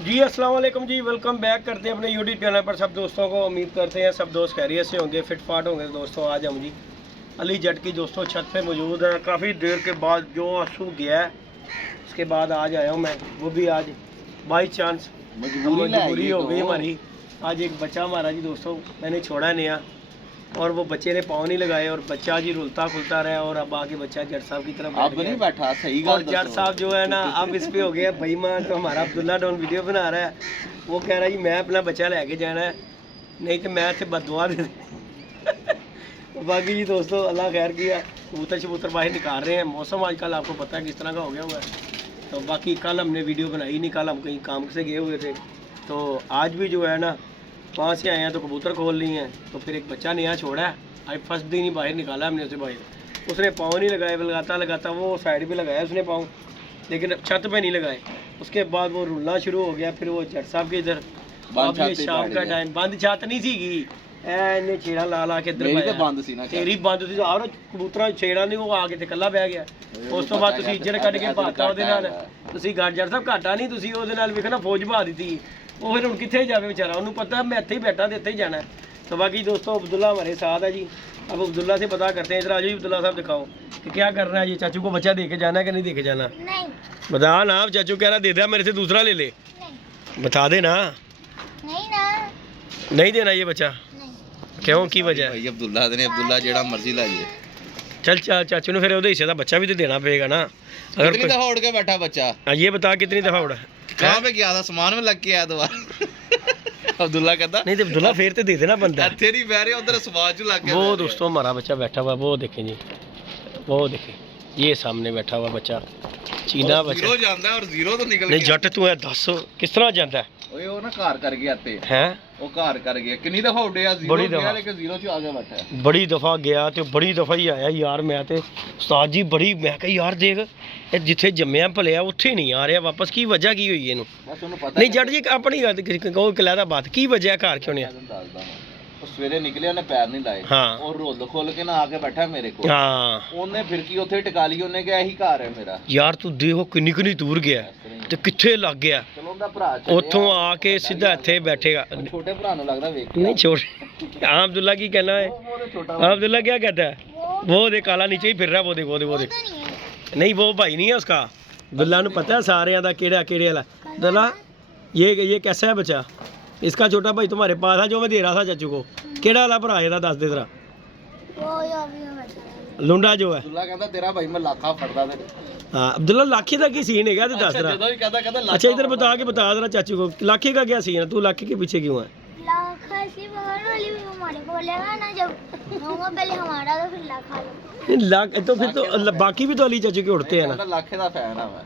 जी अस्सलाम वालेकुम जी, welcome back करते हैं अपने यूट्यूब चैनल पर सब दोस्तों को। उम्मीद करते हैं सब दोस्त खैरियत से होंगे, फिट फाट होंगे। दोस्तों आज हम जी अली जट की दोस्तों छत पे मौजूद है। काफ़ी देर के बाद जो आंसू गया है उसके बाद आज आया हूँ मैं, वो भी आज बाई चांस मजबूरी हो गई हमारी। आज एक बच्चा हमारा जी दोस्तों मैंने छोड़ा नया, और वो बच्चे ने पाँव नहीं लगाए और बच्चा जी रुलता खुलता रहा। और अब आगे बच्चा जट साहब की तरफ अब नहीं बैठा, सही और जट साहब जो है ना अब इस पे हो गया बेईमान। तो हमारा अब्दुल्ला डॉन वीडियो बना रहा है, वो कह रहा है जी मैं अपना बच्चा लेके जाना है, नहीं तो मैं इसे बददुआ दे बाकी जी दोस्तों अल्लाह खैर किया, कबूतर शबूतर बाहर निकाल रहे हैं। मौसम आजकल आपको पता है किस तरह का हो गया हुआ है। तो बाकी कल हमने वीडियो बनाई नहीं, कल हम कहीं काम से गए हुए थे। तो आज भी जो है ना वहाँ से आए हैं तो कबूतर खोल ली हैं। तो फिर एक बच्चा नया छोड़ा है, आज फर्स्ट दिन ही बाहर निकाला हमने उसे बाहर। उसने पाँव नहीं लगाए, लगाता लगाता वो साइड पे लगाया उसने पाँव, लेकिन छत पे नहीं लगाए। उसके बाद वो रुलना शुरू हो गया। फिर वो जट साहब के इधर शाम का टाइम बंद छत नहीं सी इन्हें छेड़ा ला ला के इधर तेरी बंद थी और कबूतर छेड़ा नहीं, वो आके ते कल्ला बह गया। उस तो बाद तुसी इज्जत कट के पाता ਉਹਦੇ ਨਾਲ ਤੁਸੀਂ ਜਟ ਸਾਹਿਬ ਘਾਟਾ ਨਹੀਂ, ਤੁਸੀਂ ਉਹਦੇ ਨਾਲ ਵੇਖਣਾ ਫੌਜ ਬਹਾ ਦਿੱਤੀ। ਉਹ फिर ਹੁਣ कितने जावे बेचारा, ਉਹਨੂੰ पता मैं ਇੱਥੇ ही बैठा तो ਇੱਥੇ ही जाना है। तो बाकी दोस्तों अब्दुल्ला हमारे साथ है जी। अब अब्दुल्ला से पता करते हैं, इधर आ जाओ अब्दुल्ला साहब दिखाओ कि क्या करना है। ये चाचू को बच्चा दे के जाना है कि नहीं दे के जाना? नहीं। बता ना, चाचू कह रहा दे दे मेरे से दूसरा ले ले। नहीं। बता दे ना। नहीं ना। नहीं देना ये बच्चा? नहीं। क्यों की वजह? भाई अब्दुल्ला ने अब्दुल्ला जेड़ा मर्जी लाइए। चल चाचू ने फिर ਉਹਦੇ ਹਿੱਸੇ ਦਾ ਬੱਚਾ भी तो देना पड़ेगा ना। अगर कितनी दफा उड़ के बैठा बच्चा? ये बता कितनी दफा उड़ा? कहाँ पे गया था? सामान में लग के आया दोबारा। अब्दुल्ला कहता नहीं तो अब्दुल्ला फिर तो दे देना बंदा। ਇੱਥੇ ਨਹੀਂ ਬਹਿ ਰਿਹਾ, ਉਧਰ ਸਮਾਜ ਚ ਲੱਗ ਗਿਆ। वो दोस्तों हमारा बच्चा बैठा हुआ, वो देखें जी, वो देखें ये सामने बैठा हुआ बच्चा, चीना बच्चा। ਜ਼ੀਰੋ ਜਾਂਦਾ ਔਰ ਜ਼ੀਰੋ ਤੋਂ ਨਿਕਲ नहीं जट तू है दस किस तरह जाता है? ਓਏ ਉਹ ਨਾ ਘਰ ਕਰ ਗਿਆ ਤੇ हैं ਉਹ ਘਰ ਕਰ ਗਿਆ। ਕਿੰਨੀ ਦਫਾ ਉੱਡਿਆ? ਜ਼ੀਰੋ ਬੜੀ ਗਿਆ ਦਫਾ। ਲੇਕਿਨ ਜ਼ੀਰੋ ਚ ਆ ਕੇ ਬੈਠਾ ਹੈ। बड़ी दफ़ा गया तो बड़ी दफ़ा ही आया यार। मैं तो उस्ताद जी बड़ी मैं कहा यार देख ये जिथे जम्मिया भलिया उत्थे नहीं आ रहा वापस, की वजह की हुई इनू? ਬਸ ਉਹਨੂੰ ਪਤਾ नहीं जट जी अपनी कहो कलैदा बात की वजह घर क्यों नहीं? ਦੱਸਦਾ ਮੈਂ। ਉਹ ਸਵੇਰੇ ਨਿਕਲਿਆ, ਉਹਨੇ ਪੈਰ ਨਹੀਂ ਲਾਏ। हाँ ਉਹ ਰੋਲ ਖੋਲ ਕੇ ਨਾ ਆ ਕੇ ਬੈਠਾ ਮੇਰੇ ਕੋਲ। हाँ ਉਹਨੇ ਫਿਰ ਕੀ ਉੱਥੇ ਟਿਕਾ ਲਈ, ਉਹਨੇ ਕਿਹਾ ਇਹੀ ਘਰ ਹੈ ਮੇਰਾ। यार तू देखो किन्नी किन्नी दूर गया ਤੇ ਕਿੱਥੇ ਲੱਗ ਗਿਆ। ਚਲੋ ਉਹਦਾ ਭਰਾ ਚੱਲਿਆ, ਉੱਥੋਂ ਆ ਕੇ ਸਿੱਧਾ ਇੱਥੇ ਬੈਠੇਗਾ। ਛੋਟੇ ਭਰਾ ਨੂੰ ਲੱਗਦਾ ਵੇਖ नहीं छोड़ हाँ अब्दुल्ला की कहना है? ਉਹਦੇ ਛੋਟਾ हाँ अब्दुल्ला क्या कहता है? वो दे काला नीचे ही फिर रहा, वो देख वो देख। नहीं है। नहीं वो भाई नहीं है उसका। अब्दुल्ला ने पता है सारे का केड़ा केड़े वाला। अब्दुल्ला ये कैसा है बच्चा? इसका छोटा भाई तुम्हारे पास है जो मैं दे रहा था चाचू को, केड़ा वाला भरा ਇਹਦਾ ਦੱਸ ਦੇ जरा। वो यो भी बैठा है। लुंडा जो है। ਅਬਦੁੱਲਾ ਕਹਿੰਦਾ ਤੇਰਾ ਭਾਈ ਮੈਂ ਲੱਖਾਂ ਫੜਦਾ ਤੇ। हाँ अब्दुल्ला लाखे का की सीन है? दस ਅੱਛਾ जरा। ਜਦੋਂ ਹੀ ਕਹਿੰਦਾ अच्छा इधर बता जरा चाचू को लाखे का क्या सीन है? तू लाखे के पीछे क्यों है? लाखा से बाहर वाली भी हमारे को बोलेगा ना, जब होगा पहले हमारा तो फिर लाखा लो। लाख तो फिर तो बाकी भी तो अली चाचू के उड़ते हैं ना। ਕਹਿੰਦਾ ਲੱਖੇ ਦਾ ਫੈਨ ਆ ਮੈਂ।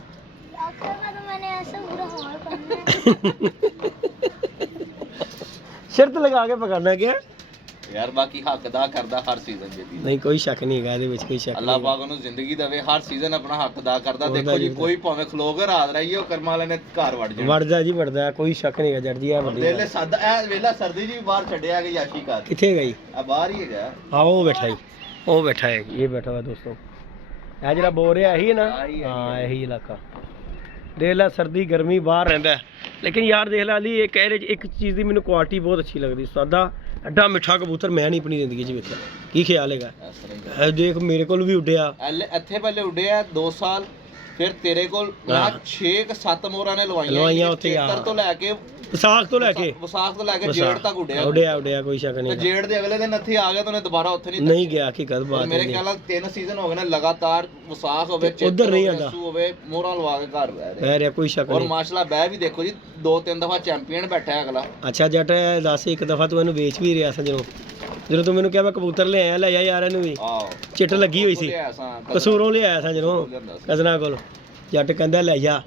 लाखा का तो मैंने ऐसा पूरा हाल करना शर्त लगा के पकड़ना क्या? ਯਾਰ ਬਾਕੀ ਹੱਕ ਦਾ ਕਰਦਾ ਹਰ ਸੀਜ਼ਨ ਜਿਹਦੀ। नहीं कोई शक नहीं है ਇਹਦੇ ਵਿੱਚ, कोई शक ਅੱਲਾਹ नहीं। ਪਾਕ ਉਹਨੂੰ ਜ਼ਿੰਦਗੀ ਦੇਵੇ, ਹਰ ਸੀਜ਼ਨ ਆਪਣਾ ਹੱਕ ਦਾ ਕਰਦਾ। ਦੇਖੋ ਜੀ ਕੋਈ ਭਾਵੇਂ ਖਲੋ ਕੇ ਰਾਤ ਰਹੀਏ, ਉਹ ਕਰਮ ਵਾਲੇ ਨੇ ਘਰ ਵੜ ਜਾਣਾ। ਵੜਦਾ ਜੀ ਵੜਦਾ, ਕੋਈ ਸ਼ੱਕ ਨਹੀਂ ਹੈ ਜੜ ਜੀ। ਆ ਵੱਡੀ ਦੇਲੇ ਸੱਦ ਐ ਵੇਲਾ ਸਰਦੀ ਜੀ ਬਾਹਰ ਛੱਡਿਆ ਗਿਆ ਯਾਸ਼ੀ ਕਰ। ਕਿੱਥੇ ਗਈ? ਆ ਬਾਹਰ ਹੀ ਹੈਗਾ। हाँ वो बैठा ही, वो बैठा है, ये बैठा हुआ दोस्तों। है जरा बोल रहा यही है ना? हाँ यही इलाका। देख ला सर्दी गर्मी बाहर रहता है, लेकिन यार देख ला अली एक चीज़ की मैंने क्वालिटी बहुत अच्छी लगती। सादा एडा मिठा कबूतर मैं नहीं अपनी जिंदगी च वेखिया। की ख्याल है? देख मेरे को भी उड्डिया। ਇੱਥੇ ਪਹਿਲੇ ਉੱਡਿਆ 2 ਸਾਲ, ਫਿਰ ਤੇਰੇ ਕੋਲ 6-7 ਮੋਹਰਾਂ ਨੇ ਲਵਾਈਆਂ ਉੱਥੇ ਚੇਤਰ ਤੋਂ ਲੈ ਕੇ ਵਿਸਾਖ ਤੋਂ ਲੈ ਕੇ ਜੇੜ ਤੱਕ ਉੱਡਿਆ। ਉੱਡਿਆ ਕੋਈ ਸ਼ੱਕ ਤੇ ਨਹੀਂ। ਜੇੜ ਦੇ ਅਗਲੇ ਦਿਨ ਇੱਥੇ ਆ ਗਿਆ ਤਾਂ ਉਹਨੇ ਦੁਬਾਰਾ ਉੱਥੇ ਨਹੀਂ ਗਿਆ। ਹਕੀਕਤ ਬਾਤ ਮੇਰੇ ਖਿਆਲ ਨਾਲ 3 ਸੀਜ਼ਨ ਹੋ ਗਏ ਨੇ ਲਗਾਤਾਰ। ਵਿਸਾਖ ਹੋਵੇ, ਉੱਧਰ ਨਹੀਂ ਆਉਂਦਾ ਹੋਵੇ, ਮੋਹਰਾਂ ਲਵਾ ਕੇ ਘਰ ਰਹਿ ਬਹਿ ਰਿਹਾ, ਕੋਈ ਸ਼ੱਕ ਔਰ ਨਹੀਂ। ਮਾਸ਼ਾਅੱਲਾ ਬਹਿ ਵੀ ਦੇਖੋ ਜੀ 2-3 ਦਫਾ ਚੈਂਪੀਅਨ ਬੈਠਾ ਹੈ ਅਗਲਾ। ਅੱਛਾ ਜੱਟ ਦੱਸ, ਇੱਕ ਦਫਾ ਤੂੰ ਇਹਨੂੰ ਵੇਚ ਵੀ ਰਿਹਾ ਸੀ ਜਦੋਂ ਤੂੰ ਮੈਨੂੰ ਕਿਹਾ ਮੈਂ ਕਬੂਤਰ ਲੈ ਆਇਆ, ਲੈ ਜਾ ਯਾਰ ਇਹਨੂੰ ਵੀ। ਆਹੋ ਚਿੱਟ ਲੱਗੀ ਹੋਈ ਸੀ, ਕਸੂਰੋਂ ਲਿਆਇਆ ਸਾਂ ਜਦੋਂ ਕਜ਼ਨਾ ਕੋਲ। ਜੱਟ ਕਹਿੰਦਾ ਲੈ ਜਾ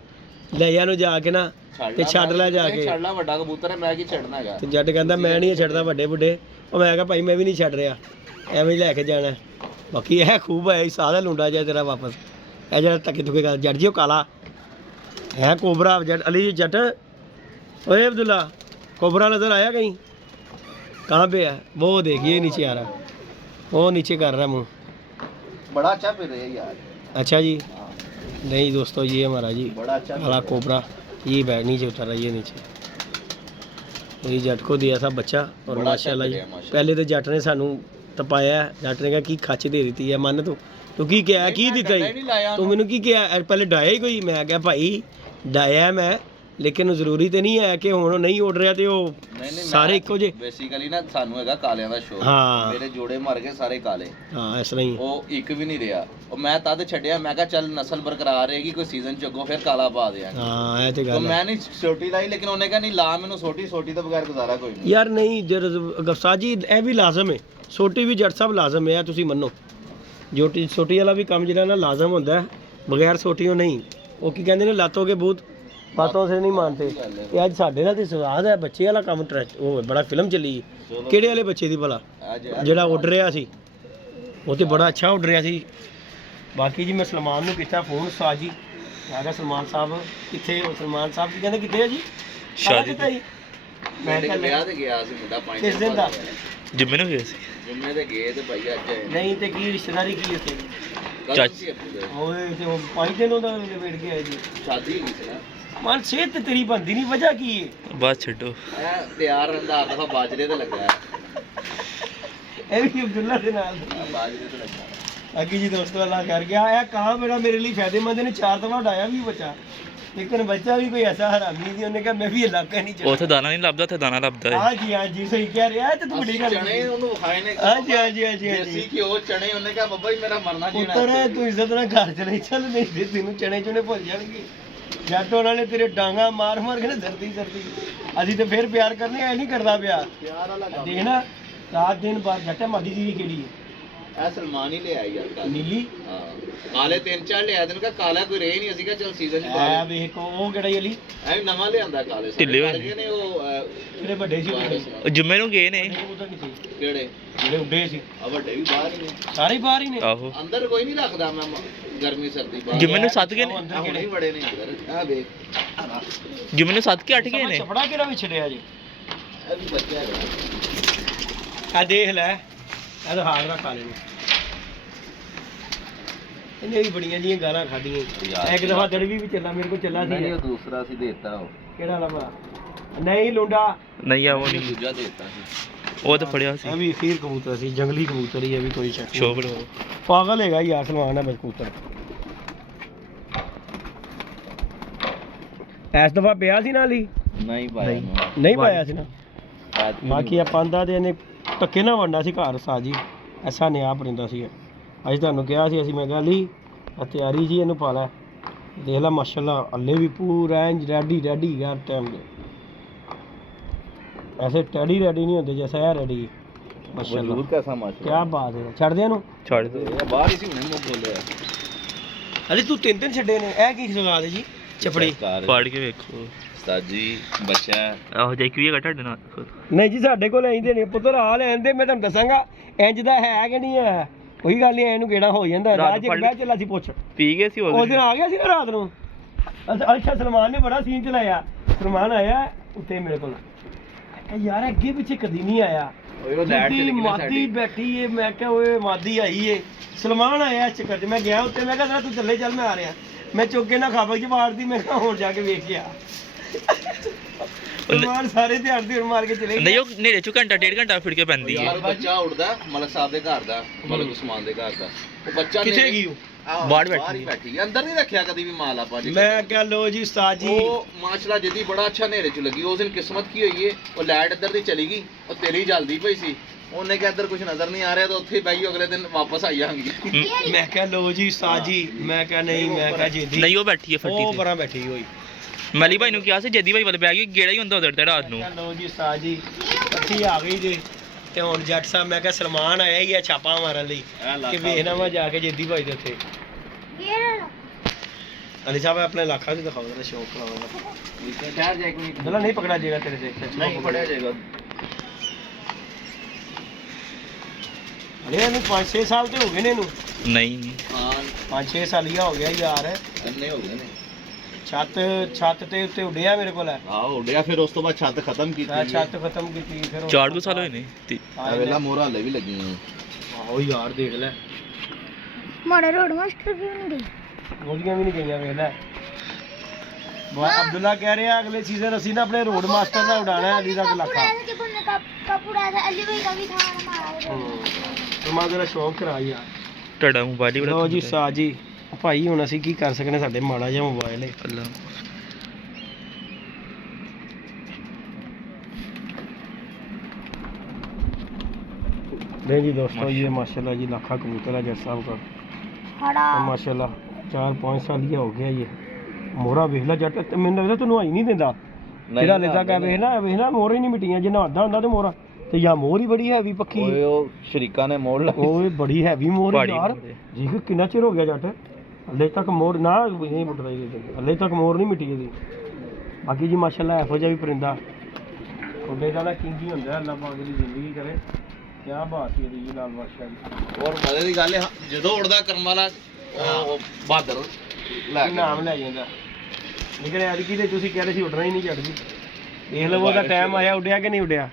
ਨੂੰ ਜਾ ਕੇ ਨਾ ਤੇ ਛੱਡ ਲੈ ਜਾ ਕੇ। ਛੱਡਣਾ ਵੱਡਾ ਕਬੂਤਰ ਹੈ, ਮੈਂ ਕੀ ਛੱਡਣਾ ਹੈਗਾ। ਤੇ ਜੱਟ ਕਹਿੰਦਾ ਮੈਂ ਨਹੀਂ ਛੱਡਦਾ ਵੱਡੇ ਬੁੱਢੇ। ਉਹ ਮੈਂ ਕਿਹਾ ਭਾਈ ਮੈਂ ਵੀ ਨਹੀਂ ਛੱਡ ਰਿਹਾ, ਐਵੇਂ ਹੀ ਲੈ ਕੇ ਜਾਣਾ। ਬਾਕੀ ਇਹ ਖੂਬ ਹੈ ਸਾਦਾ ਲੁੰਡਾ ਜਿਹਾ ਤੇਰਾ ਵਾਪਸ। ਇਹ ਜਿਹੜਾ ਧੱਕੇ ਧੁੱਕੇ ਕਰ ਜੱਟ ਜੀ ਉਹ ਕਾਲਾ है कोबरा। जट अली जी जट, ओए अब्दुल्ला कोबरा नज़र आया कहीं? कहाँ पे है? वो देखिए नीचे आ रहा है, वो नीचे कर रहा है मुँह। बड़ा अच्छा फिर है यार। अच्छा जी। नहीं दोस्तों ये हमारा जी बड़ा अच्छा काला कोबरा, ये बैग नीचे उतर रहा है, ये नीचे मेरी जट को दिया था बच्चा और बड़ा माशाल्लाह जी चल गया, माशाल्लाह। पहले तो जट ने सानू तपाया, जट ने कहा की खच दे दी है मन तू की क्या की दिता नहीं ही लाया तू मैनू की क्या पहले डाया ही कोई, मैं क्या भाई डाया मैं लेकिन ਜ਼ਰੂਰੀ ਤੇ ਨਹੀਂ ਹੈ ਕਿ ਹੁਣ ਨਹੀਂ ਉੱਡ ਰਿਹਾ ਤੇ ਉਹ ਸਾਰੇ ਇੱਕੋ ਜਿਹੇ ਬੇਸਿਕਲੀ ਨਾ ਸਾਨੂੰ ਹੈਗਾ ਕਾਲਿਆਂ ਦਾ ਸ਼ੌਕ। ਹਾਂ। ਮੇਰੇ ਜੋੜੇ ਮਰ ਗਏ ਸਾਰੇ ਕਾਲੇ, ਹਾਂ ਇਸ ਤਰ੍ਹਾਂ ਹੀ ਉਹ ਇੱਕ ਵੀ ਨਹੀਂ ਰਿਹਾ। ਉਹ ਮੈਂ ਤਦ ਛੱਡਿਆ, ਮੈਂ ਕਿਹਾ ਚੱਲ ਨਸਲ ਬਰਕਰਾਰ ਰਹੇਗੀ, ਕੋਈ ਸੀਜ਼ਨ ਚ ਅੱਗੋਂ ਫਿਰ ਕਾਲਾ ਪਾ ਦਿਆਂਗੇ। ਹਾਂ ਇਹ ਤੇ ਤਾਂ ਗੱਲ ਹੈ ਮੈਂ ਨਹੀਂ ਛੋਟੀ ਲਾਈ, ਲੇਕਿਨ ਉਹਨੇ ਕਿਹਾ ਨਹੀਂ ਲਾ ਮੈਨੂੰ ਛੋਟੀ ਤੋਂ ਬਗੈਰ ਗੁਜ਼ਾਰਾ ਕੋਈ ਨਹੀਂ। ਯਾਰ ਨਹੀਂ ਗਫਸਾਰ ਜੀ ਇਹ ਵੀ ਲਾਜ਼ਮ ਹੈ, ਛੋਟੀ ਵੀ ਜੱਟ ਸਾਹਿਬ ਲਾਜ਼ਮ ਹੈ, ਤੁਸੀਂ ਮੰਨੋ ਛੋਟੀ ਵਾਲਾ ਵੀ ਕੰਮ ਜਿਹੜਾ ਨਾ ਲਾਜ਼ਮ ਹੁੰਦਾ ਹੈ, ਬਗੈਰ ਛੋਟੀਓ ਨਹੀਂ। ਉਹ ਕੀ ਕਹਿੰਦੇ ਨੇ ਲਾਤੋਗੇ ਬਹੁਤ ਬਾਤੋਂ ਸੇ ਨਹੀਂ ਮੰਨਦੇ। ਤੇ ਅੱਜ ਸਾਡੇ ਨਾਲ ਤੇ ਸਵਾਦ ਹੈ ਬੱਚੇ ਵਾਲਾ ਕੰਮ ਉਹ ਬੜਾ ਫਿਲਮ ਚੱਲੀ ਕਿਹੜੇ ਵਾਲੇ ਬੱਚੇ ਦੀ ਭਲਾ ਜਿਹੜਾ ਉੱਡ ਰਿਹਾ ਸੀ, ਉਹ ਤੇ ਬੜਾ ਅੱਛਾ ਉੱਡ ਰਿਹਾ ਸੀ। ਬਾਕੀ ਜੀ ਮੈਂ ਸਲਮਾਨ ਨੂੰ ਕੀਤਾ ਫੋਨ ਸਾਜੀ, ਮੈਂ ਕਿਹਾ ਸਲਮਾਨ ਸਾਹਿਬ ਕਿੱਥੇ ਹੋ? ਸਲਮਾਨ ਸਾਹਿਬ ਕੀ ਕਹਿੰਦੇ ਕਿੱਥੇ ਹੈ ਜੀ ਸ਼ਾਦੀ ਤੇ? ਮੈਂ ਕਿਹਾ ਵਿਆਹ ਤੇ ਗਿਆ ਸੀ ਮੁੰਡਾ 5 ਕਿਸ ਦਿਨ ਦਾ? ਜੁੰਮੇ ਨੂੰ ਗਏ ਸੀ। ਜੁੰਮੇ ਤੇ ਗਏ ਤੇ ਭਾਈ ਅੱਜ ਆਏ। ਨਹੀਂ ਤੇ ਕੀ ਰਿਸ਼ਤੇਦਾਰੀ ਕੀ ਉੱਥੇ? ਚਾਚੀ ਓਏ ਤੇ ਉਹ 5 ਦਿਨ ਉਹਦਾ ਵੇਟ ਕੇ ਆਏ ਜੀ। ਸ਼ਾਦੀ ਹੋਈ ਸੀ ਨਾ। ਮਨ ਸਿਹਤ ਤੇ ਤੇਰੀ ਬੰਦੀ ਨਹੀਂ, ਵਜ੍ਹਾ ਕੀ ਹੈ? ਬਸ ਛੱਡੋ। ਇਹ ਤਿਆਰ ਰਹਿੰਦਾ, ਹਰ ਦਫਾ ਬਾਜਰੇ ਤੇ ਲੱਗਾ ਹੈ। ਇਹ ਵੀ ਅਬਦੁੱਲਾ ਦੇ ਨਾਲ ਬਾਜਰੇ ਤੇ ਲੱਗਾ। ਅੱਗੇ ਜੀ ਦੋਸਤੋ ਅੱਲਾ ਕਰ ਗਿਆ ਇਹ ਕਾਂ ਮੇਰਾ ਮੇਰੇ ਲਈ ਫਾਇਦੇਮੰਦ ਨੇ, 4 ਦਫਾ ਉਡਾਇਆ ਵੀ ਬੱਚਾ, ਲੇਕਿਨ ਬੱਚਾ ਵੀ ਕੋਈ ਐਸਾ ਹਰਾਮੀ ਸੀ, ਉਹਨੇ ਕਿਹਾ ਮੈਂ ਵੀ ਇਲਾਕਾ ਨਹੀਂ ਉੱਥੇ ਦਾਣਾ ਨਹੀਂ ਲੱਭਦਾ, ਉੱਥੇ ਦਾਣਾ ਲੱਭਦਾ ਹੈ। ਹਾਂਜੀ ਸਹੀ ਕਹਿ ਰਿਹਾ ਤੇ ਤੂੰ ਬੜੀ ਗੱਲ ਚਣੇ ਉਹਨੂੰ ਖਾਏ ਨੇ। ਹਾਂਜੀ ਦੇਸੀ ਘਿਓ ਚਣੇ, ਉਹਨੇ ਕਿਹਾ ਬੱਬਾ ਜੀ ਮੇਰਾ ਮਰਨਾ ਜੀਣਾ। ਪੁੱਤਰ ਤੂੰ ਇੱਜ਼ਤ ਨਾਲ ਘਰ ਚਲੇ ਚੱਲ, ਨਹੀਂ ਤੇ ਤੈਨੂੰ ਚਣੇ ਚੁਣੇ ਭੁੱਲ ਜਾਣਗੇ। ਜੱਟ ਉਹਨਾਂ ਨੇ ਤੇਰੇ ਡਾਂਗਾ ਮਾਰ ਕੇ ਨਾ ਧਰਤੀ ਅਸੀਂ ਤੇ ਫਿਰ ਪਿਆਰ ਕਰਨੇ, ਐ ਨਹੀਂ ਕਰਦਾ ਪਿਆ ਪਿਆਰ ਵਾਲਾ ਕੰਮ। ਦੇਖ ਨਾ 7 ਦਿਨ ਬਾਅਦ ਜੱਟਾ ਮਾਦੀ ਜੀ ਕਿਹੜੀ ਹੈ? ਇਹ ਸਲਮਾਨ ਹੀ ਲਿਆਈ ਯਾਰ ਕੱਲ੍ਹ। ਨੀਲੀ ਹਾਂ ਕਾਲੇ 3-4 ਲਿਆ ਦੇਣ ਕਾ ਕਾਲਾ ਕੋਈ ਰਹੇ ਨਹੀਂ, ਅਸੀਂ ਕਿਹਾ ਚੱਲ ਸੀਜ਼ਨ ਚ ਪਾ ਐ ਵੇਖ ਉਹ ਕਿਹੜਾ ਵਾਲੀ ਐ ਵੀ ਨਵਾਂ ਲਿਆਂਦਾ ਕਾਲੇ ਸਾਰੇ। ਢਿੱਲੇ ਹੋਏ ਕਰ ਗਏ ਨੇ ਉਹ ਜਿਹੜੇ ਵੱਡੇ ਸੀ ਉਹ ਉਹ ਜੁੰਮੇ ਨੂੰ ਗਏ ਨੇ। ਉਹਦਾ ਨਹੀਂ ਸੀ, ਕਿਹੜੇ ਜਿਹੜੇ ਉੱਡੇ ਸੀ ਆ ਵੱਡੇ ਵੀ ਬਾਹਰ ਹੀ ਨੇ, ਸਾਰੇ ਹੀ ਬਾਹਰ ਹੀ ਨੇ। ਆਹੋ ਅੰਦਰ ਕੋਈ ਨਹੀਂ ਰੱਖਦਾ ਮੈਂ ਗਰਮੀ ਸਰਦੀ ਬਾਹਰ। ਜੁੰਮੇ ਨੂੰ 7 ਗਏ ਨੇ। ਆ ਹੁਣੇ ਹੀ ਬੜੇ ਨੇ ਅੰਦਰ। ਆ ਵੇਖ ਜੁੰਮੇ ਨੂੰ 7 ਕੇ 8 ਗਏ ਨੇ। ਛਪੜਾ ਕਿਹੜਾ ਵਿਛੜਿਆ ਜੀ? ਇਹ ਵੀ ਬੱਚਾ ਹੈਗਾ। ਆ ਦੇਖ ਲੈ, ਇਹ ਤਾਂ ਹਾਲ ਰੱਖ ਕਾਲੇ ਨੂੰ, ਇਹਨੇ ਵੀ ਬੜੀਆਂ ਜੀਆਂ ਗਾਲਾਂ ਖਾਧੀਆਂ। ਇੱਕ ਦਫਾ ਦੜਵੀ ਵੀ ਚੱਲਾ, ਮੇਰੇ ਕੋਲ ਚੱਲਾ ਸੀ। ਨਹੀਂ ਉਹ ਦੂਸਰਾ ਸੀ ਦੇਤਾ ਉਹ। ਕਿਹੜਾ ਲੱਭਾ? ਨਹੀਂ ਲੁੰਡਾ, ਨਹੀਂ ਆ ਉਹ ਨਹੀਂ, ਦੂਜਾ ਦੇਤਾ ਸੀ। ਉਹ ਤਾਂ ਫੜਿਆ ਸੀ। ਇਹ ਵੀ ਖੀਰ ਕਬੂਤਰ ਸੀ, ਜੰਗਲੀ ਕਬੂਤਰ ਹੀ ਹੈ ਵੀ ਕੋਈ ਸ਼ੱਕ ਨਹੀਂ। ਸ਼ੋਭ ਲੋ ਪਾਗਲ ਹੈਗਾ ਯਾਰ ਸਲਮਾਨ ਹੈ ਬਸ ਕਬੂਤਰ। ਇਸ ਦਫਾ ਪਿਆ ਸੀ ਨਾਲ ਹੀ? ਨਹੀਂ ਪਾਇਆ ਨਹੀਂ ਪਾਇਆ ਸੀ ਨਾ। ਬਾਕੀ ਆਪਾਂ ਦਾ ਤੇ ਇਹਨੇ ਧੱਕੇ ਨਾਲ ਵੰਡਾ ਸੀ ਘਰ ਸਾਜੀ, ਐਸਾ ਨਿਆ ਪਰਿੰਦਾ ਸੀ। ਅੱਜ ਤੁਹਾਨੂੰ ਕਿਹਾ ਸੀ ਅਸੀਂ, ਮੈਂ ਕਿਹਾ ਲਈ ਆ ਤਿਆਰੀ ਜੀ ਇਹਨੂੰ ਪਾ ਲੈ। ਦੇਖ ਲੈ ਮਾਸ਼ਾਅੱਲਾ ਹੱਲੇ ਵੀ ਪੂਰਾ ਇੰਜ ਰੈਡੀ ਯਾਰ ਟਾਈਮ ਦੇ। ਐਸੇ ਟੈਡੀ ਰੈਡੀ ਨਹੀਂ ਹੁੰਦੇ ਜੈਸਾ ਇਹ ਰੈਡੀ ਮਾਸ਼ਾਅੱਲਾ। ਜ਼ਰੂਰ ਕੈਸਾ ਮਾਸ਼ਾ ਕੀ ਬਾਤ ਹੈ, ਛੱਡ ਦੇ ਇਹਨੂੰ। ਛੱਡ ਦੋ। ਇਹ ਬਾਹਰ ਹੀ ਸੀ ਹੁਣੇ ਮੁੱਕ ਬੋਲਿਆ। ਅਰੇ ਤੂੰ 3 ਛੱਡੇ ਨੇ, ਇਹ ਕੀ ਸਗਾ ਦੇ ਜੀ ਚਪੜੀ? ਫੜ ਕੇ ਵੇਖੋ ਸਾਜੀ ਬੱਚਾ ਆਹੋ ਜੇ ਕੀ ਹੈ ਤੁਹਾਡੇ ਨਾਲ। ਨਹੀਂ ਜੀ ਸਾਡੇ ਕੋਲ ਐਂ ਦੇ ਨੇ ਪੁੱਤਰ, ਆ ਲੈਣ ਦੇ, ਮੈਂ ਤੁਹਾਨੂੰ ਦੱਸਾਂਗਾ ਇੰਜ ਦਾ ਹੈ ਕਿ ਨਹੀਂ ਹੈ। ਕੋਈ ਗੱਲ ਨਹੀਂ, ਇਹਨੂੰ ਕਿਹੜਾ ਹੋ ਜਾਂਦਾ ਰਾਜ ਇੱਕ ਬਹਿ ਚੱਲਾ ਸੀ ਪੁੱਛ। ਪੀ ਗਏ ਸੀ ਉਸ ਦਿਨ ਆ ਗਿਆ ਸੀ ਨਾ ਰਾਤ ਨੂੰ। ਅੱਛਾ ਸਲਮਾਨ ਨੇ ਬੜਾ ਸੀਨ ਚਲਾਇਆ। ਸਲਮਾਨ ਆਇਆ ਉੱਤੇ ਮੇਰੇ ਕੋਲ, ਯਾਰ ਅੱਗੇ ਪਿੱਛੇ ਕਦੀ ਨਹੀਂ ਆਇਆ। ਮਾਦੀ ਬੈਠੀ ਏ, ਮੈਂ ਕਿਹਾ ਓਏ ਮਾਦੀ ਆਈ ਏ। ਸਲਮਾਨ ਆਇਆ ਚੱਕਰ 'ਚ, ਮੈਂ ਗਿਆ ਉੱਤੇ, ਮੈਂ ਕਿਹਾ ਤੂੰ ਥੱਲੇ ਚੱਲ ਮੈਂ ਆ ਰਿਹਾ। ਮੈਂ ਚੁੱਕ ਕੇ ਨਾ ਖਾਬਕ 'ਚ ਮਾਰਦੀ, ਮੈਂ ਕਿਹਾ ਹੋਰ ਜਾ ਕੇ ਵੇਖ ਕੇ ਆ। ਸਲਮਾਨ ਸਾਰੇ ਧਿਆਨ ਦੇ ਮਾਰ ਕੇ ਚਲੇ ਨਹੀਂ, ਉਹ ਨੇੜੇ ਚੋਂ ਘੰਟਾ 1.5 ਘੰਟਾ ਫਿੜ ਕੇ ਪੈਂਦੀ ਹੈ। ਯਾਰ ਬੱਚਾ ਉੜਦਾ ਮਲਕ ਸਾਹਿਬ ਦੇ ਘਰ ਦਾ, ਮਲਕ ਉਸਮਾਨ ਦੇ ਘਰ ਦਾ। ਉਹ ਬੱਚਾ ਕਿੱਥੇ ਗਈ ਉਹ? ਬਾਹਰ ਹੀ ਬੈਠੀ, ਅੰਦਰ ਨਹੀਂ ਰੱਖਿਆ ਕਦੀ ਵੀ ਮਾਲ ਆਪਾਂ ਜੀ। ਮੈਂ ਕਿਹਾ ਲੋ ਜੀ ਉਸਤਾਦ ਜੀ, ਉਹ ਮਾਸ਼ਾਅੱਲਾ ਜਿਹਦੀ ਬੜਾ ਅੱਛਾ ਹਨੇਰੇ 'ਚ ਲੱਗੀ। ਉਸ ਦਿਨ ਕਿਸਮਤ ਕੀ ਹੋਈ ਏ, ਉਹ ਲਾਈਟ ਇੱਧਰ ਦੀ ਚਲੀ ਗਈ, ਉਹ ਤੇਰੀ ਜਲਦੀ ਪਈ ਸੀ। ਉਹਨੇ ਕਿਹਾ ਇੱਧਰ ਕੁਝ ਨਜ਼ਰ ਨਹੀਂ ਆ ਰਿਹਾ, ਤਾਂ ਉੱਥੇ ਹੀ ਬੈਠੀ, ਅਗਲੇ ਦਿਨ ਵਾਪਸ ਆਈ ਜਾਂਗੀ। ਮੈਂ ਕਿਹਾ ਲੋ ਜੀ ਉਸਤਾਦ ਜੀ, ਮੈਂ ਕਿਹਾ ਨਹੀਂ, ਮੈਂ ਕਿਹਾ ਜੇਦੀ ਨਹੀਂ ਉਹ ਬੈਠੀ ਹੈ ਫੱਟੀ ਉਹ ਤੇ। ਪਰਾਂ ਬੈਠੀ ਹੋਈ। ਮਲੀ ਭਾਈ ਨੂੰ ਕਿਹਾ ਸੀ ਜੱਦੀ ਭਾਈ ਵੱਲ ਬੈ ਗਈ, ਗੇੜਾ ਹੀ ਹੁੰਦਾ ਉਧਰ ਤੇ ਰਾਤ ਨੂੰ। ਲੋ ਜੀ ਉਸਤਾਦ ਜੀ ਅੱਛੀ ਆ ਗਈ ਜੀ। ਤੇ ਹੁਣ ਜੱਟ ਸਾਹਿਬ, ਮੈਂ ਕਿਹਾ ਸਲਮਾਨ ਆਇਆ ਹੀ ਆ ਛਾਪਾ ਮਾਰਨ ਲਈ ਕਿ ਵੇਖਣਾ ਵਾ ਜਾ ਕੇ ਜੇਦੀ ਭਾਈ ਦੇ ਉੱਥੇ। ਅਲੀ ਸਾਹਿਬ ਆਪਣੇ ਇਲਾਕਾ ਵੀ ਦਿਖਾਓ ਜਰਾ, ਸ਼ੌਕ ਕਰਾਉਂਗਾ। ਠਹਿਰ ਜਾ ਇੱਕ ਮਿੰਟ। ਨਹੀਂ ਪਕੜਾ ਜਾਏਗਾ ਤੇਰੇ से, ਨਹੀਂ ਫੜਿਆ ਜਾਏਗਾ। ਅਰੇ ਇਹਨੂੰ 5-6 ਸਾਲ ਤੇ ਹੋ ਗਏ ਨੇ ਇਹਨੂੰ। ਨਹੀਂ ਹਾਂ 5-6 ਸਾਲੀਆ ਹੋ ਗਿਆ ਯਾਰ। ਅੰਨੇ ਹੋ ਗਏ ਨੇ। ਛੱਤ ਤੇ ਉੱਤੇ ਉੱਡਿਆ ਮੇਰੇ ਕੋਲ ਹੈ। ਆਹ ਉੱਡਿਆ, ਫਿਰ ਉਸ ਤੋਂ ਬਾਅਦ ਛੱਤ ਖਤਮ ਕੀਤੀ। ਛੱਤ ਖਤਮ ਕੀਤੀ ਫਿਰ 4 ਸਾਲ ਹੋਏ ਨੇ। ਵੇਲਾ ਮੋਹਰਾਂ ਹਲੇ ਵੀ ਲੱਗੀਆਂ। ਆਹੋ ਯਾਰ ਦੇਖ ਲੈ, ਮਾੜੇ ਰੋਡ ਮਾਸਟਰ ਕਿਉਂ ਨਹੀਂ ਗਈ? ਉਹਦੀਆਂ ਵੀ ਨਹੀਂ ਗਈਆਂ ਵੇਖ ਲੈ। ਅਬਦੁੱਲਾ ਕਹਿ ਰਿਹਾ ਅਗਲੇ ਸੀਜ਼ਨ ਅਸੀਂ ਨਾ ਆਪਣੇ ਰੋਡ ਮਾਸਟਰ ਦਾ ਉਡਾਣਾ ਹੈ ਅਲੀ ਦਾ ਇਲਾਕਾ। कब उड़ाया था अली भाई का भी था हमारा। ਤੁਮਾਂ ਦਾ ਸ਼ੌਂਕ ਕਰਾ ਯਾਰ। ਤੁਹਾਡਾ ਮੋਬਾਈਲ ਹੀ ਬੜਾ ਲਓ ਜੀ ਸਾਜੀ ਭਾਈ ਹੁਣ ਅਸੀਂ ਕੀ ਕਰ ਸਕਨੇ, ਸਾਡੇ ਮਾੜਾ ਜਿਹਾ ਮੋਬਾਈਲ ਹੈ। ਅੱਲਾ नहीं जी दोस्तों ये माशाल्लाह जी लाखा कबूतर है जट साहब का। तो माशाल्लाह 4-5 साल ये हो गया ये मोहरा वेख ला जट ते मैंने लगदा तैनूं आई नहीं देंदा ਜਿਹੜਾ ਲੈਦਾ ਕਾ ਵੇਖ ਨਾ ਮੋਹਰ ਹੀ ਨਹੀਂ ਮਿਟੀਆਂ ਜੇ ਨਹਾਦਾ ਹੁੰਦਾ ਤੇ ਮੋਹਰਾ ਤੇ ਜਾਂ ਮੋਹਰ ਹੀ ਬੜੀ ਹੈਵੀ ਪੱਕੀ ਓਏ ਉਹ ਸ਼ਰੀਕਾ ਨੇ ਮੋੜ ਲਾਈ ਓਏ ਬੜੀ ਹੈਵੀ ਮੋਹਰ ਪਹਾੜੀ ਯਾਰ ਮੋਹਰ ਹੈ। ਜੀ ਕਿੰਨਾ ਚਿਰ ਹੋ ਗਿਆ ਜੱਟ ਹਲੇ ਤੱਕ ਮੋਹਰ ਨਾ ਨਹੀਂ ਮੁੱਟ ਰਹੀ ਹਲੇ ਤੱਕ ਮੋਹਰ ਨਹੀਂ ਮਿਟੀ ਇਹਦੀ। ਬਾਕੀ ਜੀ ਮਾਸ਼ਾਅੱਲਾ ਇਹੋ ਜਿਹਾ ਵੀ ਪਰਿੰਦਾ ਉਹਦੇ ਦਾ ਕਿੰਗ ਹੀ ਹੁੰਦਾ ਅੱਲਾਹ ਪਾਕ ਦੀ ਜ਼ਿੰਦਗੀ ਕਰੇ। ਕਿਆ ਬਾਤ ਹੈ ਜੀ ਲਾਲ ਬਾਦਸ਼ਾਹ ਦੀ। ਔਰ ਮਜ਼ੇ ਦੀ ਗੱਲ ਹੈ ਜਦੋਂ ਉੜਦਾ ਕਰਮ ਵਾਲਾ ਉਹ ਬਹਾਦਰ ਲੈ ਕੇ ਨਾਮ ਲੈ ਜਾਂਦਾ ਲੇਕਿਨ ਐਤਕੀ ਤੇ ਤੁਸੀਂ ਕਹਿ ਰਹੇ ਸੀ ਉੱਡਣਾ ਹੀ ਨਹੀਂ ਚੜਦੀ। ਦੇਖ ਲਵੋ ਉਹਦਾ ਟਾਈਮ ਆਇਆ ਉੱਡਿਆ ਕਿ ਨਹੀਂ ਉੱਡਿਆ।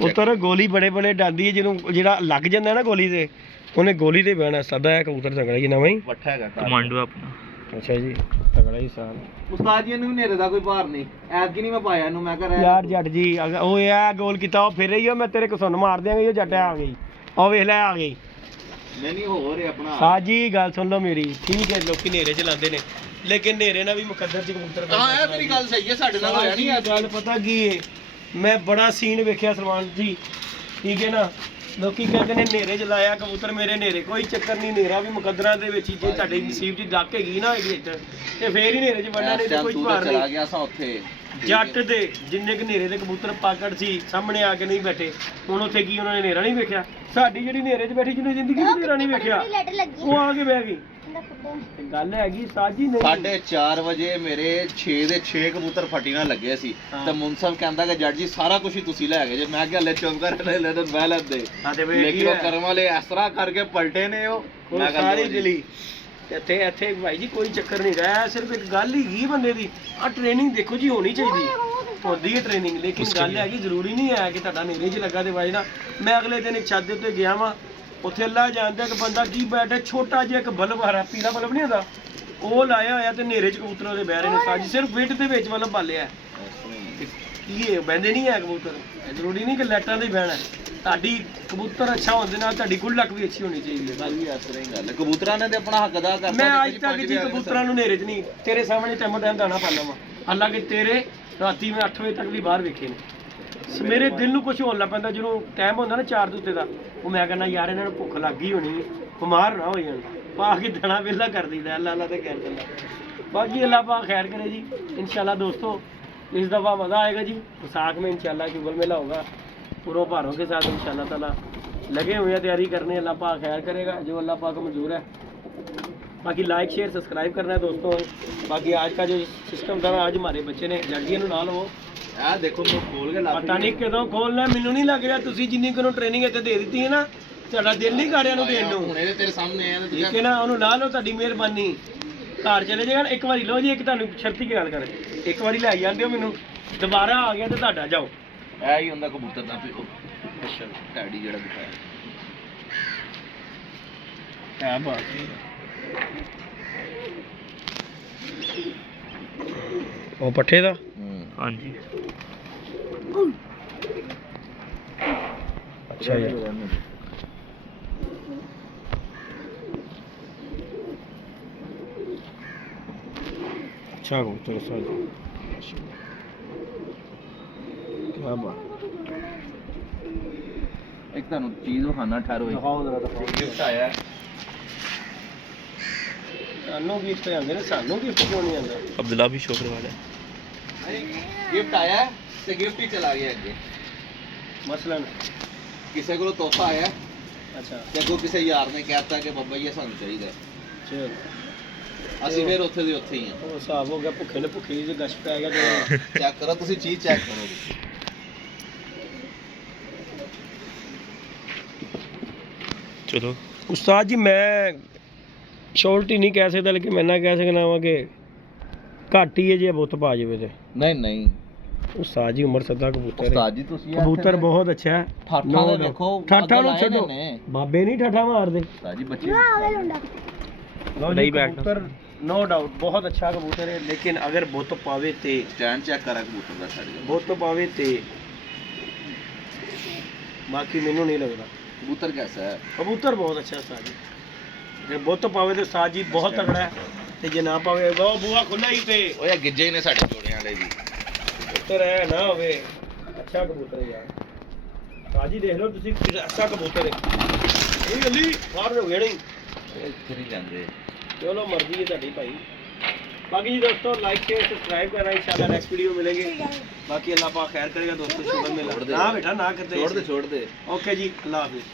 ਉੱਤਰ ਗੋਲੀ ਬੜੇ ਬੜੇ ਡਾਂਦੀ ਹੈ ਜਿਹਨੂੰ ਜਿਹੜਾ ਲੱਗ ਜਾਂਦਾ ਨਾ ਗੋਲੀ ਤੇ ਉਹਨੇ ਗੋਲੀ ਤੇ ਬਹਿਣਾ ਸਦਾ ਹੈ ਕਬੂਤਰ ਤਗੜਾ ਹੀ ਨਵਾਂ ਹੀ ਵੱਠਾ ਹੈਗਾ ਕਮਾਂਡੋ ਆਪਣਾ। ਅੱਛਾ ਜੀ ਤਗੜਾ ਹੀ ਸਾਲ ਉਸਤਾਦ ਜੀ ਇਹਨੂੰ ਹਨੇਰੇ ਦਾ ਕੋਈ ਭਾਰ ਨਹੀਂ ਐਤਕੀ ਨਹੀਂ ਮੈਂ ਪਾਇਆ ਇਹਨੂੰ ਮੈਂ ਕਰ ਯਾਰ ਜੱਟ ਜੀ ਉਹ ਇਹ ਗੋਲ ਕੀਤਾ ਉਹ ਫਿਰ ਰਹੀ ਉਹ ਮੈਂ ਤੇਰੇ ਕੋ ਸੁਣ ਮਾਰ ਦਿਆਂਗੇ ਉਹ ਜੱਟ ਆ ਗਈ ਉਹ ਵੇਖ ਲੈ ਆ ਗਈ। ਨਹੀਂ ਹੋ ਰਿਹਾ ਆਪਣਾ ਸਾਜੀ ਗੱਲ ਸੁਣ ਲਓ ਮੇਰੀ ਠੀਕ ਹੈ ਲੋਕੀ ਹਨੇਰੇ ਚਲਾਉਂਦੇ ਨੇ ਲੇਕਿਨ ਹਨੇਰੇ ਨਾਲ ਵੀ ਮੁਕੱਦਰ ਚ ਕਬੂਤਰ ਹਾਂ ਇਹ ਤੇਰੀ ਗੱਲ ਸਹੀ ਹੈ ਸਾਡੇ ਨਾਲ ਹੋਇਆ ਨਹੀਂ ਗੱਲ ਪਤਾ ਕੀ ਹੈ ਮੈਂ ਬੜਾ ਸੀਨ ਵੇਖਿਆ ਸਲਮਾਨ ਜੀ ਠੀਕ ਹੈ ਨਾ ਲੋਕੀ ਕਹਿੰਦੇ ਨੇ ਹਨੇਰੇ ਚ ਲਾਇਆ ਕਬੂਤਰ ਮੇਰੇ ਹਨੇਰੇ ਕੋਈ ਚੱਕਰ ਨਹੀਂ ਹਨੇਰਾ ਵੀ ਮੁਕੱਦਰਾਂ ਦੇ ਵਿੱਚ ਹੀ ਜੇ ਤੁਹਾਡੇ ਨਸੀਬ 'ਚ ਲੱਗ ਹੈਗੀ ਨਾ ਇਹਦੇ ਵਿੱਚ ਤੇ ਫੇਰ ਹੀ ਹਨੇਰੇ 'ਚ ਵੜਨਾ ਨਹੀਂ ਤੇ ਕੋਈ ਭਾਰ ਚਲਾ ਨਹੀਂ। ਗਿਆ ਸਾਂ ਉੱਥੇ ਜੱਟ ਦੇ ਜਿੰਨੇ ਕੁ ਹਨੇਰੇ ਦੇ ਕਬੂਤਰ ਪਾਕੜ ਸੀ ਸਾਹਮਣੇ ਆ ਕੇ ਨਹੀਂ ਬੈਠੇ ਹੁਣ ਉੱਥੇ ਕੀ ਉਹਨਾਂ ਨੇ ਹਨੇਰਾ ਨਹੀਂ ਵੇਖਿਆ। ਸਾਡੀ ਜਿਹੜੀ ਹਨੇਰੇ 'ਚ ਬੈਠੀ ਜਿਹਨੇ ਜ਼ਿੰਦਗੀ 'ਚ ਹਨੇਰਾ ਨਹੀਂ ਵੇਖਿਆ ਲੈਟ ਲੱਗੀ ਉਹ ਆ ਕੇ ਬਹਿ ਗਈ। ਤੇ ਗੱਲ ਹੈਗੀ ਸਾਜੀ ਨਹੀਂ 4:30 ਵਜੇ ਮੇਰੇ 6 ਦੇ 6 ਕਬੂਤਰ ਫੱਟੀ ਨਾਲ ਲੱਗੇ ਸੀ ਤੇ ਮੁਨਸਫ ਕਹਿੰਦਾ ਕਿ ਜੱਟ ਜੀ ਸਾਰਾ ਕੁਝ ਹੀ ਤੁਸੀਂ ਲੈ ਗਏ ਜੇ ਮੈਂ ਕਿਹਾ ਲੈ ਚੁੱਪ ਕਰ ਲੈ ਤਾਂ ਬਹਿ ਲੈਂਦੇ ਹਾਂ ਤੇ ਵੇ ਲੇਕਿਨ ਉਹ ਕਰਮ ਵਾਲੇ ਇਸ ਤਰ੍ਹਾਂ ਕਰਕੇ ਪਲਟੇ ਨੇ ਉਹ ਮੈਂ ਸਾਰੀ ਕਹਿੰਦਾ ਦਿਲੀ ਇੱਥੇ ਇੱਥੇ ਭਾਈ ਜੀ ਕੋਈ ਚੱਕਰ ਨਹੀਂ ਰਿਹਾ ਸਿਰਫ ਇੱਕ ਗੱਲ ਹੀ ਬੰਦੇ ਦੀ ਆ ਟ੍ਰੇਨਿੰਗ ਦੇਖੋ ਜੀ ਹੋਣੀ ਚਾਹੀਦੀ ਹੁੰਦੀ ਹੈ ਟ੍ਰੇਨਿੰਗ ਲੇਕਿਨ ਗੱਲ ਹੈਗੀ ਜ਼ਰੂਰੀ ਨਹੀਂ ਹੈ ਕਿ ਤੁਹਾਡਾ ਹਨੇਰੇ 'ਚ ਲੱਗਾ ਤੇ ਵਜਣਾ। ਮੈਂ ਅਗਲੇ ਦਿਨ ਇੱਕ ਛੱਤ ਦੇ ਉੱਤੇ ਗਿਆ ਵਾਂ ਉੱਥੇ ਅੱਲਾ ਜਾਣਦਾ ਕਿ ਬੰਦਾ ਕੀ ਬੈਠਾ ਛੋਟਾ ਜਿਹਾ ਇੱਕ ਬਲਬ ਹਰਾ ਪੀਲਾ ਬਲਬ ਨਹੀਂ ਹੁੰਦਾ ਉਹ ਲਾਇਆ ਹੋਇਆ ਤੇ ਹਨੇਰੇ 'ਚ ਕਬੂਤਰਾਂ ਦੇ ਬਹਿ ਰਹੇ ਨੇ ਸਾਜੀ ਸਿਰਫ ਵਿਟ ਦੇ ਵਿੱਚ ਬਲਬ ਬਾਲਿਆ ਕੀ ਹੈ ਬਹਿੰਦੇ ਨਹੀਂ ਹੈ ਕਬੂਤਰ ਜ਼ਰੂਰੀ ਨਹੀਂ ਕਿ ਲਾਈਟਾਂ ਦੇ ਬਹਿਣਾ ਤੁਹਾਡੀ ਕਬੂਤਰ ਅੱਛਾ ਹੁੰਦੇ ਨਾਲ ਤੁਹਾਡੀ ਗੁੱਡ ਲੱਕ ਵੀ ਅੱਛੀ ਹੋਣੀ ਚਾਹੀਦੀ ਹੈ। ਗੱਲ ਵੀ ਇਸ ਤਰ੍ਹਾਂ ਹੀ ਗੱਲ ਹੈ ਕਬੂਤਰਾਂ ਨੇ ਤੇ ਆਪਣਾ ਹੱਕ ਅਦਾ ਕਰਤਾ ਮੈਂ ਅੱਜ ਤੱਕ ਜੀ ਕਬੂਤਰਾਂ ਨੂੰ ਹਨੇਰੇ 'ਚ ਨਹੀਂ ਤੇਰੇ ਸਾਹਮਣੇ ਟਾਈਮ ਦਾਣਾ ਪਾਣਾ ਵਾ ਹਾਲਾਂਕਿ ਤੇਰੇ ਰਾਤੀ ਮੈਂ 8 ਵਜੇ ਤੱਕ ਵੀ ਬਾਹਰ ਵੇਖੇ ਨੇ। ਮੇਰੇ ਦਿਲ ਨੂੰ ਕੁਝ ਹੋਣ ਲੱਗ ਪੈਂਦਾ ਜਦੋਂ ਟਾਈਮ ਹੁੰਦਾ ਨਾ 4 ਦੇ ਉੱਤੇ ਦਾ ਉਹ ਮੈਂ ਕਹਿੰਦਾ ਯਾਰ ਇਹਨਾਂ ਨੂੰ ਭੁੱਖ ਲੱਗ ਗਈ ਹੋਣੀ ਬਿਮਾਰ ਨਾ ਹੋ ਜਾਣ ਪਾ ਕੇ ਦਣਾ ਵੇਲਾ ਕਰ ਦਈਦਾ ਅੱਲਾ ਅੱਲਾ ਤੇ ਕਹਿ ਦਿੰਦਾ। ਬਾਕੀ ਅੱਲਾ ਪਾ ਖੈਰ करे जी इंशाल्लाह दोस्तों इस दफ़ा मज़ा आएगा जी विसाख में इंशाल्लाह जुगल मेला होगा पूरों भारों के साथ इंशाल्लाह ताला लगे हुए हैं तैयारी करने अल्लाह पाक खैर करेगा जो अल्लाह पाक को मंजूर है। बाकी लाइक शेयर सब्सक्राइब करना है दोस्तों। बाकी आज का जो सिस्टम था आज हमारे बच्चे ने जल्दी ना लो ਆ ਦੇਖੋ ਮੈਂ ਖੋਲ ਕੇ ਲਾ पता नहीं कदों खोलना मैनू नहीं लग रहा तुसी जिन्नी को ट्रेनिंग इत्थे दे दी है ना ਤੁਹਾਡਾ ਦਿਲ ਨਹੀਂ ਕਰ ਰਿਹਾ ਨੂੰ ਦੇਣ ਨੂੰ ਹੁਣ ਇਹਦੇ ਤੇਰੇ ਸਾਹਮਣੇ ਆਇਆ ਤੇ ਠੀਕ ਹੈ ਨਾ ਉਹਨੂੰ ਲਾ ਲਓ ਤੁਹਾਡੀ ਮਿਹਰਬਾਨੀ ਘਰ ਚਲੇ ਜਾਏਗਾ ਇੱਕ ਵਾਰੀ ਲਓ ਜੀ ਇੱਕ ਤੁਹਾਨੂੰ ਸ਼ਰਤੀ ਕੀ ਗੱਲ ਕਰ ਇੱਕ ਵਾਰੀ ਲੈ ਜਾਂਦੇ ਹੋ ਮੈਨੂੰ ਦੁਬਾਰਾ ਆ ਗਿਆ ਤੇ ਤੁਹਾਡਾ ਜਾਓ ਐ ਹੀ ਹੁੰਦਾ ਕਬੂਤਰ ਦਾ ਪਿਓ ਅੱਛਾ ਟੈਡੀ ਜਿਹੜਾ ਦਿਖਾਇਆ ਕਿਆ ਬਾਤ ਉਹ ਪੱਠੇ ਦਾ ਹਾਂਜੀ ਅੱਛਾ ਜੀ अच्छा कबूतर सर क्या बात ਇੱਕ ਤੁਹਾਨੂੰ ਚੀਜ਼ ਵਿਖਾਣਾ ਠਹਿਰੋ ਦਿਖਾਓ ਜਰਾ ਦਿਖਾਓ ਗਿਫਟ ਆਇਆ ਸਾਨੂੰ ਗਿਫਟ ਆਉਂਦੇ ਨੇ ਸਾਨੂੰ ਗਿਫਟ ਕਿਉਂ ਨਹੀਂ ਆਉਂਦਾ ਅਬਦੁੱਲਾ ਵੀ ਸ਼ੁਕਰ ਵਾਲਾ ਗਿਫਟ ਆਇਆ ਤੇ ਗਿਫਟ ਹੀ ਚਲਾ ਗਿਆ ਅੱਗੇ ਮਸਲਨ ਕਿਸੇ ਕੋਲੋਂ ਤੋਹਫਾ ਆਇਆ ਅੱਛਾ ਤੇ ਅੱਗੋਂ ਕਿਸੇ ਯਾਰ ਨੇ ਕਹਿਤਾ ਕਿ ਬੱਬਾ ਜੀ ਇਹ ਸਾਨੂੰ ਚਾਹੀਦਾ ਚਲ ਅਸੀਂ ਫਿਰ ਉੱਥੇ ਦੇ ਉੱਥੇ ਹੀ ਆ ਉਹ ਹਿਸਾਬ ਹੋ ਗਿਆ ਭੁੱਖੇ ਨੇ ਭੁੱਖੀ ਜੀ ਗਸ਼ ਪੈ ਗਿਆ ਤੇ ਚੈੱਕ ਕਰੋ ਤੁਸੀਂ ਚੀਜ਼ ਚੈੱਕ ਕਰੋ ਚਲੋ ਉਸਤਾਦ ਜੀ ਮੈਂ ਸ਼ੋਰਟੀ ਨਹੀਂ ਕਹਿ ਸਕਦਾ ਲੇਕਿਨ ਮੈਂ ਨਾ ਕਹਿ ਸਕਦਾ ਵਾਂ ਕਿ ਘੱਟ ਹੀ ਹੈ ਜੇ ਬੁੱਤ ਪਾ ਜਾਵੇ ਤੇ ਨਹੀਂ ਨਹੀਂ ਉਸਤਾਦ ਜੀ ਉਮਰ ਸਦਾ ਕਬੂਤਰ ਹੈ ਉਸਤਾਦ ਜੀ ਤੁਸੀਂ ਕਬੂਤਰ ਬਹੁਤ ਅੱਛਾ ਹੈ ਠਾਠਾਂ ਦੇ ਦੇਖੋ ਠਾਠਾਂ ਨੂੰ ਅੱਗੇ ਲਾਏ ਛੱਡੋ ਨੇ। ਬਾਬੇ ਨਹੀਂ ਠਾਠਾ ਮਾਰਦੇ ਉਸਤਾਦ ਜੀ ਬੱਚੇ ਲਓ ਜੀ ਨਹੀਂ ਬੈਠਣਾ। ਕਬੂਤਰ नो डाउट बहुत अच्छा कबूतर है, लेकिन अगर बुत पावे ते ਸਟੈਂਡ ਚੈੱਕ ਕਰਾ ਕਬੂਤਰ ਦਾ ਛੱਡ ਜਾ बुत पावे ते बाकी मैनू नहीं लगता। ਕਬੂਤਰ ਕੈਸਾ ਹੈ कबूतर बहुत अच्छा उस्ताद जी, जे बुत पावे तो उस्ताद जी बहुत तगड़ा है, ते जे ना पावे वो बुआ खुला ही पे ਓਏ ਇਹ ਗਿੱਜੇ ਹੀ ਨੇ ਸਾਡੇ ਜੋੜਿਆਂ ਵਾਲੇ ਵੀ कबूतर है ना होवे अच्छा कबूतर है यार। उस्ताद जी देख लो तुसी अच्छा कबूतर है ये अली बाहर हो गया नहीं। ਇਹ ਇੱਥੇ ਨਹੀਂ ਜਾਂਦੇ चलो मर्जी है ਤੁਹਾਡੀ ਭਾਈ। बाकी जी दोस्तों लाइक शेयर सब्सक्राइब करना, इंशाल्लाह नेक्स्ट वीडियो मिलेंगे। बाकी अल्लाह पाक खैर करेगा दोस्तों, शुक्र मिला छोड़ दे। ना बेटा ना करते ਛੋੜ ਦੇ ओके जी, अल्लाह हाफिज।